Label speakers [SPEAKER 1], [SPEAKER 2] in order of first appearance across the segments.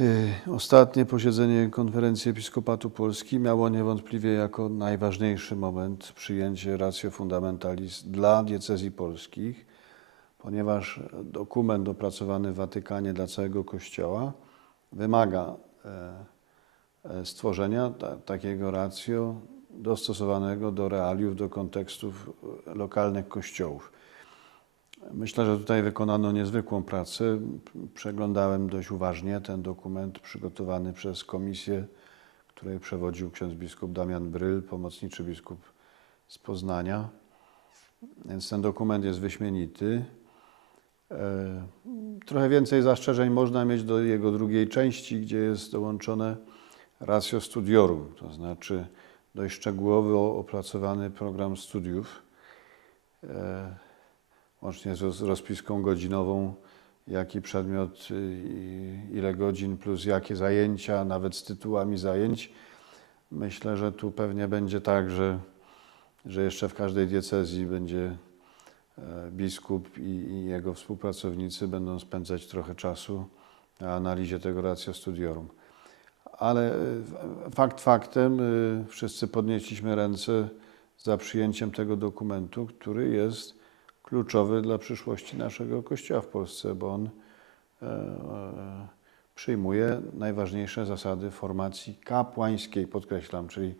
[SPEAKER 1] Y, Ostatnie posiedzenie Konferencji Episkopatu Polski miało niewątpliwie jako najważniejszy moment przyjęcie ratio fundamentalis dla diecezji polskich, ponieważ dokument opracowany w Watykanie dla całego Kościoła wymaga e, e, stworzenia ta, takiego ratio dostosowanego do realiów, do kontekstów lokalnych kościołów. Myślę, że tutaj wykonano niezwykłą pracę. Przeglądałem dość uważnie ten dokument przygotowany przez komisję, której przewodził ksiądz biskup Damian Bryl, pomocniczy biskup z Poznania. Więc ten dokument jest wyśmienity. E, Trochę więcej zastrzeżeń można mieć do jego drugiej części, gdzie jest dołączone ratio studiorum, to znaczy dość szczegółowo opracowany program studiów. Łącznie z rozpiską godzinową, jaki przedmiot, i ile godzin, plus jakie zajęcia, nawet z tytułami zajęć. Myślę, że tu pewnie będzie tak, że, że jeszcze w każdej diecezji będzie e, biskup i, i jego współpracownicy będą spędzać trochę czasu na analizie tego ratio studiorum. Ale e, fakt faktem, e, wszyscy podnieśliśmy ręce za przyjęciem tego dokumentu, który jest kluczowy dla przyszłości naszego Kościoła w Polsce, bo on e, e, przyjmuje najważniejsze zasady formacji kapłańskiej, podkreślam, czyli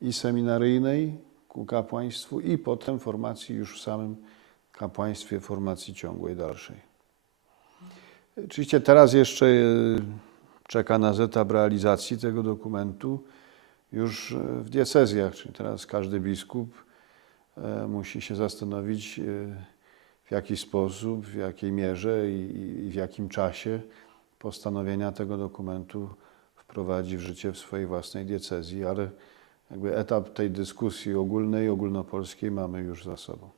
[SPEAKER 1] i seminaryjnej ku kapłaństwu, i potem formacji już w samym kapłaństwie, formacji ciągłej, dalszej. Oczywiście teraz jeszcze e, czeka nas etap realizacji tego dokumentu już w diecezjach, czyli teraz każdy biskup musi się zastanowić, e, w jaki sposób, w jakiej mierze i w jakim czasie postanowienia tego dokumentu wprowadzi w życie w swojej własnej diecezji, ale jakby etap tej dyskusji ogólnej, ogólnopolskiej mamy już za sobą.